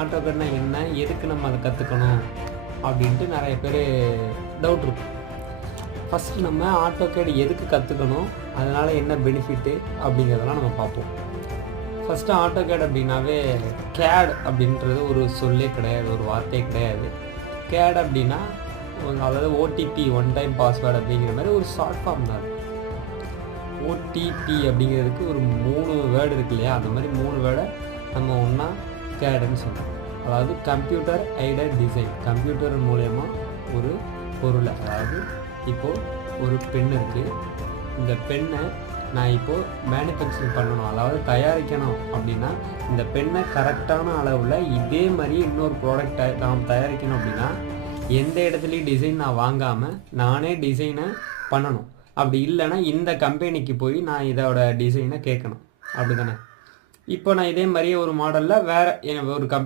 ஆட்டோகேட்னா என்ன, எதுக்கு நம்ம அதை கற்றுக்கணும் அப்படின்ட்டு நிறைய பேர் டவுட் இருக்கும். ஃபஸ்ட்டு நம்ம ஆட்டோகேட் எதுக்கு கற்றுக்கணும், அதனால் என்ன பெனிஃபிட்டு அப்படிங்கிறதெல்லாம் நம்ம பார்ப்போம். ஃபஸ்ட்டு ஆட்டோகேட் அப்படின்னாவே கேட் அப்படின்றது ஒரு சொல்லே கிடையாது, ஒரு வார்த்தையே கிடையாது. கேட் அப்படின்னா அதாவது ஓடிபி, ஒன் டைம் பாஸ்வேர்டு அப்படிங்கிற மாதிரி ஒரு ஷார்ட் ஃபார்ம் தான். ஓடிபி அப்படிங்கிறதுக்கு ஒரு 3 வேர்டு இருக்கு இல்லையா, அந்த மாதிரி 3 வேர்டை நம்ம ஒன்றா கேடுன்னு சொல்கிறோம். அதாவது கம்ப்யூட்டர் எய்டட் டிசைன், கம்ப்யூட்டர் மூலயமா ஒரு பொருளை, அதாவது இப்போது ஒரு பென் இருக்குது, இந்த பெண்ணை நான் இப்போது மேனுஃபேக்சரிங் பண்ணணும், அதாவது தயாரிக்கணும் அப்படின்னா இந்த பெண்ணை கரெக்டான அளவில் இதே மாதிரி இன்னொரு ப்ராடக்டை நாம் தயாரிக்கணும் அப்படின்னா எந்த இடத்துலையும் டிசைன் நான் வாங்காமல் நானே டிசைனை பண்ணணும். அப்படி இல்லைன்னா இந்த கம்பெனிக்கு போய் நான் இதோட டிசைனை கேட்கணும், அப்படி தானே. இப்போ நான் இதே மாதிரியே ஒரு மாடலில் வேறு ஒரு